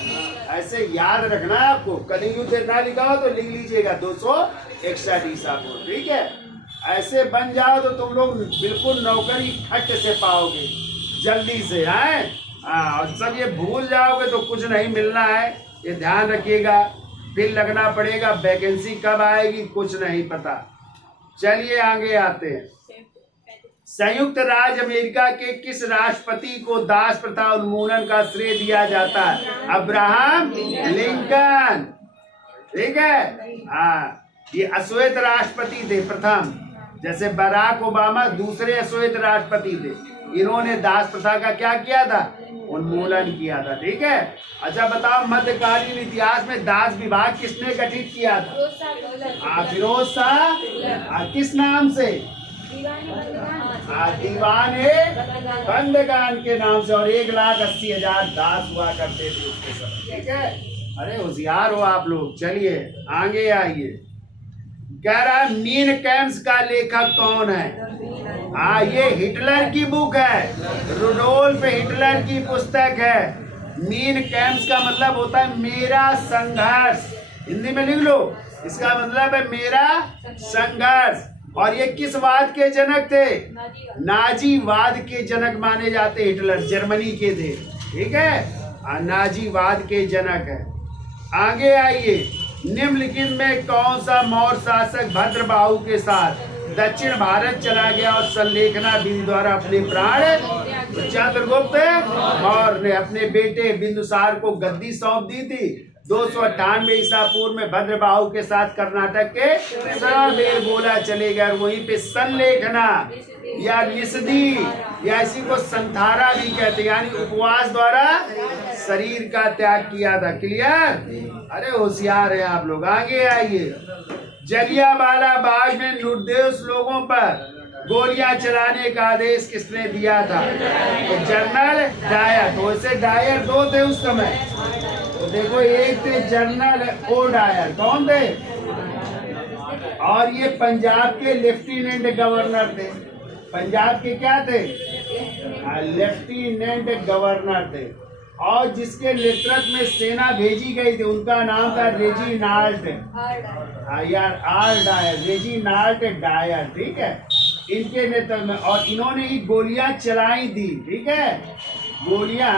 ऐसे याद रखना है आपको। कलिंग युद्ध ना लिखा हो तो लिख लीजिएगा 261 ईसा पूर्व। ठीक है, ऐसे बन जाओ तो तुम लोग बिल्कुल नौकरी खट से पाओगे जल्दी से। और सब ये भूल जाओगे तो कुछ नहीं मिलना है, ये ध्यान रखिएगा। फिर लगना पड़ेगा, वैकेंसी कब आएगी कुछ नहीं पता। चलिए आगे आते हैं। संयुक्त राज्य अमेरिका के किस राष्ट्रपति को दास प्रथा उन्मूलन का श्रेय दिया जाता है? Abraham Lincoln. ठीक है, हाँ, ये अश्वेत राष्ट्रपति थे प्रथम, जैसे बराक ओबामा दूसरे अश्वेत राष्ट्रपति थे। इन्होंने दास प्रथा का क्या किया था? उन्मूलन किया था। ठीक है, अच्छा बताओ, मध्यकालीन इतिहास में दास विभाग किसने गठित किया था? फिरोज शाह। किस नाम से? दीवाने बंदगान के नाम से। और 1,80,000 दास हुआ करते थे उसके समय। ठीक है, अरे होशियार हो आप लोग। चलिए आगे आइए। कह रहा है मीन कैम्प्स का लेखक कौन है? ये हिटलर की बुक है, रुडोल्फ हिटलर की पुस्तक है। मीन कैम्प्स का मतलब होता है मेरा संघर्ष। हिंदी में लिख लो, इसका मतलब है मेरा संघर्ष। और ये किस वाद के जनक थे? नाजीवाद के जनक माने जाते। हिटलर जर्मनी के थे। ठीक है, नाजीवाद के जनक है। आगे आइए, निम्नलिखित में कौन सा मौर्य शासक भद्रबाहु के साथ दक्षिण भारत चला गया और संलेखना विधि द्वारा अपने प्राण? चंद्रगुप्त मौर्य ने अपने बेटे बिंदुसार को गद्दी सौंप दी थी। 298 ईसा पूर्व में भद्रबाहु के साथ कर्नाटक के बोला चले गए, वहीं पे संलेखना या निषदी या इसी को संथारा भी कहते हैं, यानी उपवास द्वारा शरीर का त्याग किया था। क्लियर? अरे होशियार है आप लोग। आगे आइए। जलियांवाला बाग में निर्दोष लोगों पर गोलियां चलाने का आदेश किसने दिया था? तो जनरल डायर। तो ऐसे डायर दो थे उस समय। तो देखो, एक थे जनरल ओ डायर। कौन थे? और ये पंजाब के लेफ्टिनेंट गवर्नर थे। पंजाब के क्या थे? लेफ्टिनेंट गवर्नर थे। और जिसके नेतृत्व में सेना भेजी गई थी उनका नाम था रेजिनाल्ड यार आर डायर, रेजिनाल्ड डायर। ठीक है, इनके नेतृत्व में। और इन्होंने ही गोलियां चलाई थी। ठीक है, गोलियां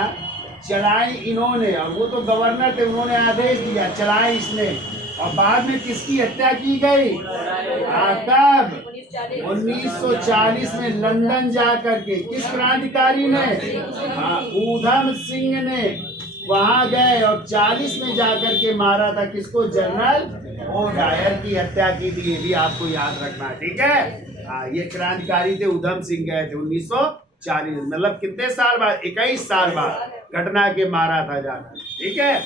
चलाई इन्होंने, और वो तो गवर्नर थे, उन्होंने आदेश दिया, चलाई इसने। और बाद में किसकी हत्या की गई? कब? 1940 में लंदन जा करके। किस क्रांतिकारी ने? ऊधम सिंह ने वहां गए और 40 में जाकर के मारा था। किसको? जनरल ओ डायर की हत्या की थी। ये भी आपको याद रखना है। ठीक है, ये क्रांतिकारी थे, ऊधम सिंह गए थे 1940, मतलब कितने साल बाद? 21 साल बाद घटना के मारा था जाकर। ठीक है,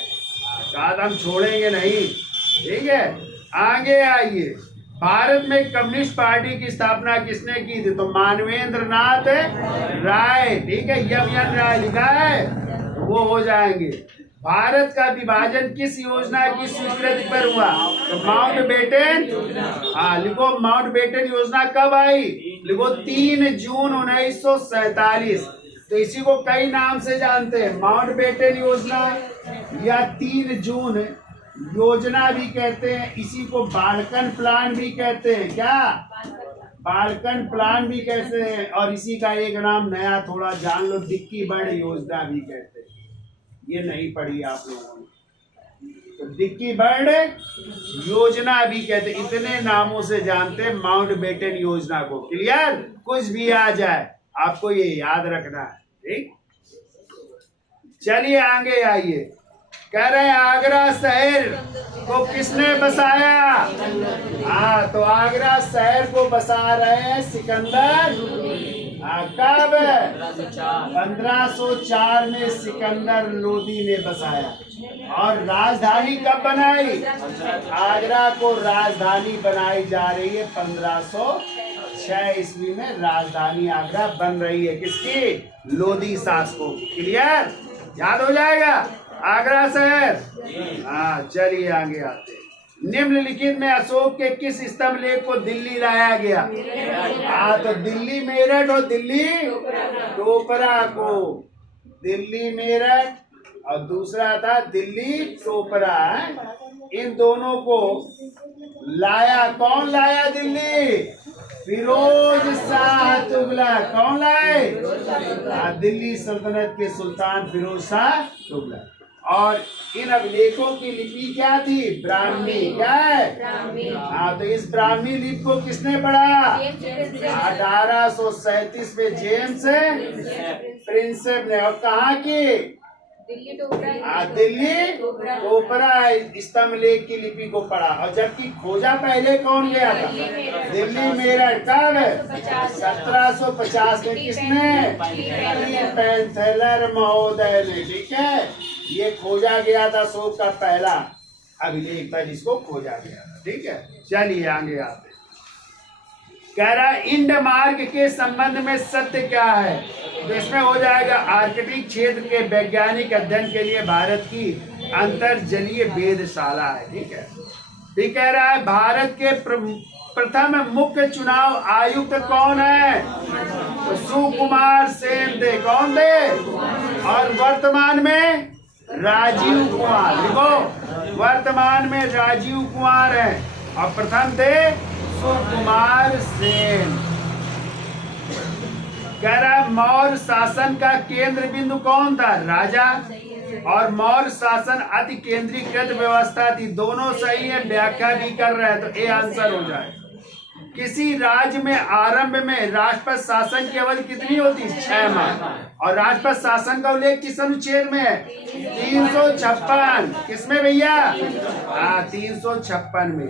बात हम छोड़ेंगे नहीं। ठीक है, आगे आइए। भारत में कम्युनिस्ट पार्टी की स्थापना किसने की थी? तो मानवेंद्र नाथ राय। ठीक है, यम राय लिखा है, वो हो जाएंगे। भारत का विभाजन किस योजना की स्वीकृति पर हुआ? तो माउंटबेटन। लिखो, माउंटबेटन योजना कब आई? लिखो 3 जून 1947। तो इसी को कई नाम से जानते हैं, माउंटबेटन योजना या 3 जून योजना भी कहते हैं। इसी को बाल्कन प्लान भी कहते हैं। क्या? बाल्कन प्लान भी कहते हैं। और इसी का एक नाम नया थोड़ा जान लो, डिक्की बर्ड योजना भी कहते हैं। ये नहीं पढ़ी आप लोगों ने, तो डिक्की बर्ड योजना भी कहते हैं। इतने नामों से जानते हैं माउंटबेटन योजना को। क्लियर? कुछ भी आ जाए आपको ये याद रखना है। ठीक, चलिए आगे आइए। कह रहे हैं आगरा शहर को किसने बसाया? तो आगरा शहर को बसा रहे हैं सिकंदर। कब? 1504 में सिकंदर लोदी ने बसाया। और राजधानी कब बनाई? आगरा को राजधानी बनाई जा रही है 1506 ईस्वी में। राजधानी आगरा बन रही है किसकी? लोदी शासकों की। क्लियर? याद हो जाएगा आगरा शहर। चलिए आगे आते। निम्नलिखित में अशोक के किस स्तंभ लेख को दिल्ली लाया गया? तो दिल्ली मेरठ और दिल्ली टोपरा को। दिल्ली मेरठ और दूसरा था दिल्ली टोपरा। इन दोनों को लाया। कौन लाया दिल्ली? फिरोज शाह तुगलक। कौन लाए? दिल्ली सल्तनत के सुल्तान फिरोज शाह तुगलक। और इन अभिलेखों की लिपि क्या थी? ब्राह्मी। क्या है? तो इस ब्राह्मी लिपि को किसने पढ़ा? 1837 में जेम्स प्रिंसेप ने। और कहाँ की? दिल्ली टोपरा स्तंभ लेख की लिपि को पढ़ा। और जबकि खोजा पहले कौन गया था? दिल्ली मेरठ। कब? 1750 में। किसने? पैंथेलर महोदय ने। ठीक है, ये खोजा गया था अशोक का पहला अभिलेख था जिसको खोजा गया था। ठीक है, चलिए आगे आते। कह रहा इंड मार्ग के संबंध में सत्य क्या है? तो इसमें हो जाएगा आर्कटिक क्षेत्र के वैज्ञानिक अध्ययन के लिए भारत की अंतरजलीय वेधशाला है। ठीक है, ठीक कह रहा है। भारत के प्रथम मुख्य चुनाव आयुक्त कौन है? तो सुकुमार सेन थे। कौन थे? और वर्तमान में राजीव कुमार। लिखो, वर्तमान में राजीव कुमार है और प्रथम थे सुकुमार सेन। कह रहा मौर्य शासन का केंद्र बिंदु कौन था? राजा। और मौर्य शासन अति केंद्रीकृत व्यवस्था थी। दोनों सही है, व्याख्या भी कर रहे हैं, तो ए आंसर हो जाए। किसी राज्य में आरंभ में राष्ट्रपति शासन की अवधि कितनी होती? 6 माह। और राष्ट्रपति शासन का उल्लेख किस अनुच्छेद में है? 356। किसमें भैया? 356 में।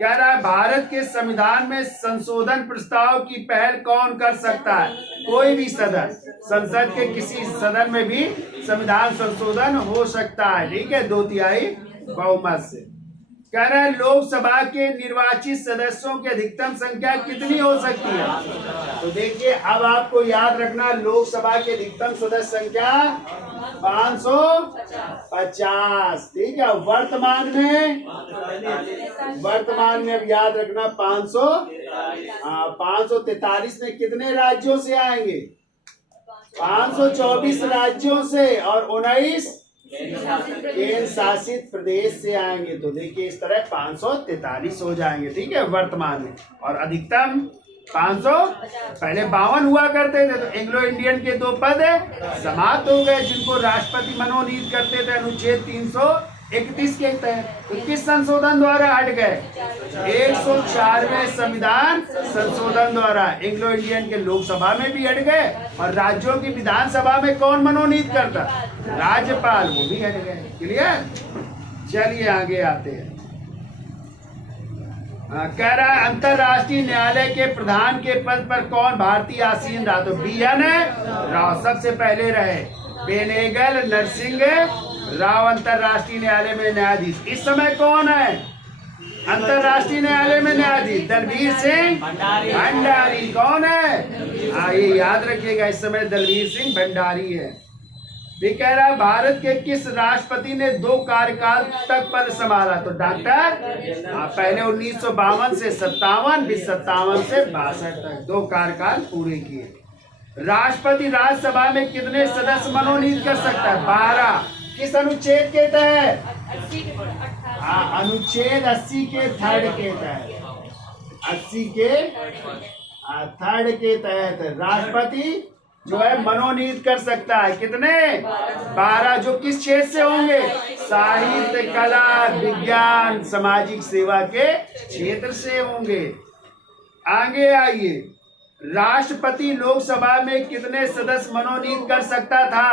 कह रहा है भारत के संविधान में संशोधन प्रस्ताव की पहल कौन कर सकता है? कोई भी सदन, संसद के किसी सदन में भी संविधान संशोधन हो सकता है, ठीक है, 2/3 बहुमत से। कह रहा है लोकसभा के निर्वाचित सदस्यों की अधिकतम संख्या कितनी हो सकती है? तो देखिए अब आपको याद रखना, लोकसभा की अधिकतम सदस्य संख्या 550, ठीक है। वर्तमान में अब याद रखना 543 में कितने राज्यों से आएंगे? 524 राज्यों से और 19 केंद्र शासित प्रदेश से आएंगे। तो देखिए इस तरह 543 हो जाएंगे, ठीक है, वर्तमान में। और अधिकतम 500, पहले 52 हुआ करते थे, तो एंग्लो इंडियन के 2 पद समाप्त हो गए, जिनको राष्ट्रपति मनोनीत करते थे अनुच्छेद 331 के तहत। तो किस संशोधन द्वारा हट गए? 104वें संविधान संशोधन द्वारा एंग्लो इंडियन के लोकसभा में भी हट गए, और राज्यों की विधानसभा में कौन मनोनीत करता? राज्यपाल, वो भी हट गए। क्लियर? चलिए आगे आते हैं। कह रहा है अंतरराष्ट्रीय न्यायालय के प्रधान के पद पर कौन भारतीय आसीन रहा? तो BN राव सबसे पहले रहे। बेनेगल नरसिंह राव अंतरराष्ट्रीय न्यायालय में न्यायाधीश। इस समय कौन है अंतरराष्ट्रीय न्यायालय में न्यायाधीश? दलबीर सिंह भंडारी। कौन है? ये याद रखिएगा, इस समय दलबीर सिंह भंडारी है। भी कह रहा है भारत के किस राष्ट्रपति ने 2 कार्यकाल तक पद संभाला? तो डॉक्टर, पहले 1952 से 57, फिर 57 से 62 तक 2 कार्यकाल पूरे किए। राष्ट्रपति राज्यसभा में कितने सदस्य मनोनीत कर सकता है? 12। किस अनुच्छेद के तहत? अनुच्छेद 80 के 3rd के तहत। 80 के 3rd के तहत राष्ट्रपति जो है मनोनीत कर सकता है। कितने? 12। जो किस क्षेत्र से होंगे? साहित्य, कला, विज्ञान, सामाजिक सेवा के क्षेत्र से होंगे। आगे आइए, राष्ट्रपति लोकसभा में कितने सदस्य मनोनीत कर सकता था?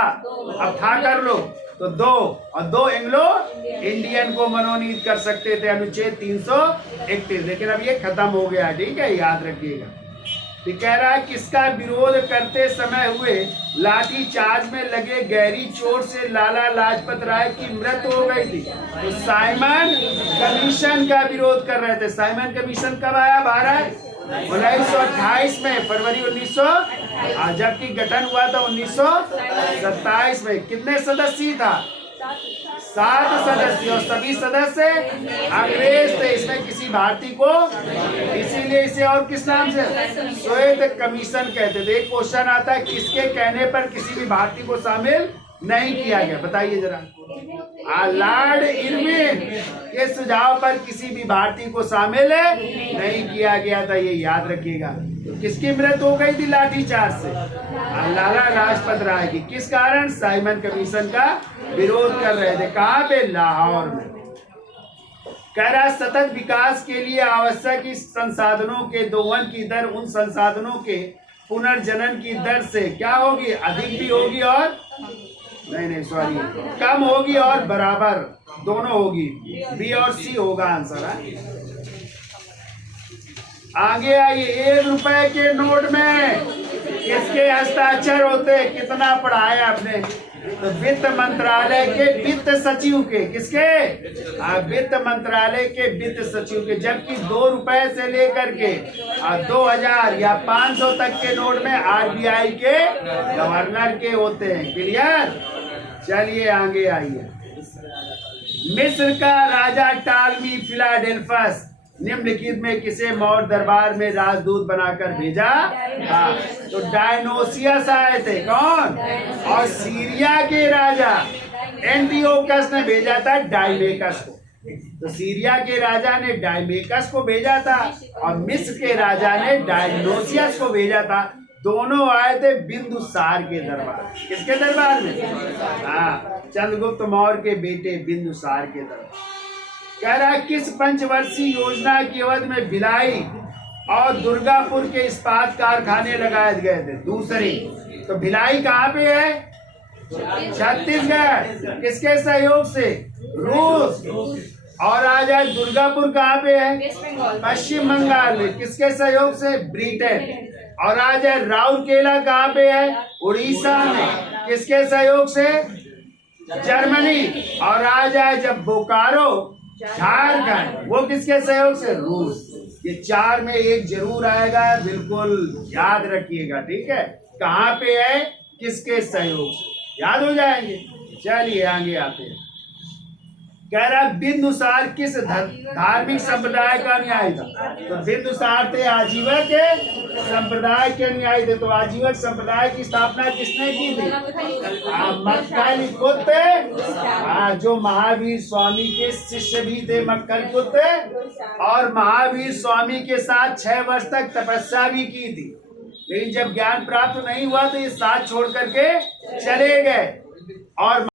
अब था कर लो, तो 2, और 2 एंग्लो इंडियन को मनोनीत कर सकते थे, अनुच्छेद 331। लेकिन अब ये खत्म हो गया, ठीक है, याद रखिएगा। कह रहा है किसका विरोध करते समय हुए लाठी चार्ज में लगे गहरी चोट से लाला लाजपत राय की मृत्यु हो गई थी? तो साइमन कमीशन का विरोध कर रहे थे। साइमन कमीशन कब आया भारत? 1928 में, फरवरी 1900, जबकि गठन हुआ था 1927 में। कितने सदस्य था? 7 सदस्य, और सभी सदस्य अंग्रेज थे। इसमें किसी भारतीय को, इसीलिए इसे और किस नाम से श्वेत कमीशन कहते थे। एक क्वेश्चन आता है किसके कहने पर किसी भी भारतीय को शामिल नहीं किया गया? बताइए जरा। लॉर्ड इरविन के सुझाव पर किसी भी भारतीय को शामिल नहीं किया गया था, ये याद रखिएगा। तो किसकी मृत्यु हो गई थी लाठीचार्ज से? लाला लाजपत राय की। किस कारण? साइमन कमीशन का विरोध कर रहे थे। कहाँ पे? लाहौर में। कह रहा सतत विकास के लिए आवश्यक इस संसाधनों के दोहन की दर उन संसाधनों के पुनर्जनन की दर से क्या होगी? अधिक भी होगी और नहीं सॉरी, कम होगी और बराबर, दोनों होगी। बी और सी होगा आंसर। आगे आइए, 1 रुपए के नोट में किसके हस्ताक्षर होते? कितना पढ़ाया आपने? तो वित्त मंत्रालय के वित्त सचिव के। किसके? वित्त मंत्रालय के वित्त सचिव के। जबकि 2 रुपए से लेकर के 2000 या 500 तक के नोट में RBI के गवर्नर के होते हैं। क्लियर? चलिए आगे आइए। मिस्र का राजा टालमी फिलाडेल्फस निम्नलिखित में किसे मौर्य दरबार में राजदूत बनाकर भेजा था? तो डायनोसियस आए थे। कौन? और सीरिया के राजा एंटियोकस ने भेजा था डायमेकस को। तो सीरिया के राजा ने डायमेकस को भेजा था और मिस्र के राजा ने डायनोसियस को भेजा था। दोनों आए थे बिंदुसार के दरबार। किसके दरबार में? चंद्रगुप्त मौर्य के बेटे बिंदुसार के दरबार। कह रहा है किस पंचवर्षीय योजना की अवधि में भिलाई और दुर्गापुर के इस्पात कारखाने लगाए गए थे? दूसरी। तो भिलाई कहाँ पे है? छत्तीसगढ़। किसके सहयोग से? रूस। और आ जाए दुर्गापुर कहाँ पे है? वेस्ट बंगाल। पश्चिम बंगाल में। किसके सहयोग से? ब्रिटेन। और आ जाए राउरकेला कहाँ पे है? उड़ीसा में। किसके सहयोग से? जर्मनी। और आ जाए जब बोकारो झारखंड, वो किसके सहयोग से? रूस। ये 4 में एक जरूर आएगा, बिल्कुल याद रखिएगा, ठीक है। कहाँ पे है, किसके सहयोग से, याद हो जाएंगे। चलिए आगे आते हैं। कह रहा बिंदुसार किस धार्मिक संप्रदाय का अनुयायी था? तो बिंदुसार थे आजीवक संप्रदाय के अनुयायी थे। तो आजीवक संप्रदाय की स्थापना किसने की थी? मक्कलिपुत्र, जो महावीर स्वामी के शिष्य भी थे, मक्कलिपुत्र। और महावीर स्वामी के साथ 6 वर्ष तक तपस्या भी की थी। लेकिन जब ज्ञान प्राप्त नहीं हुआ तो ये साथ छोड़ करके चले गए। और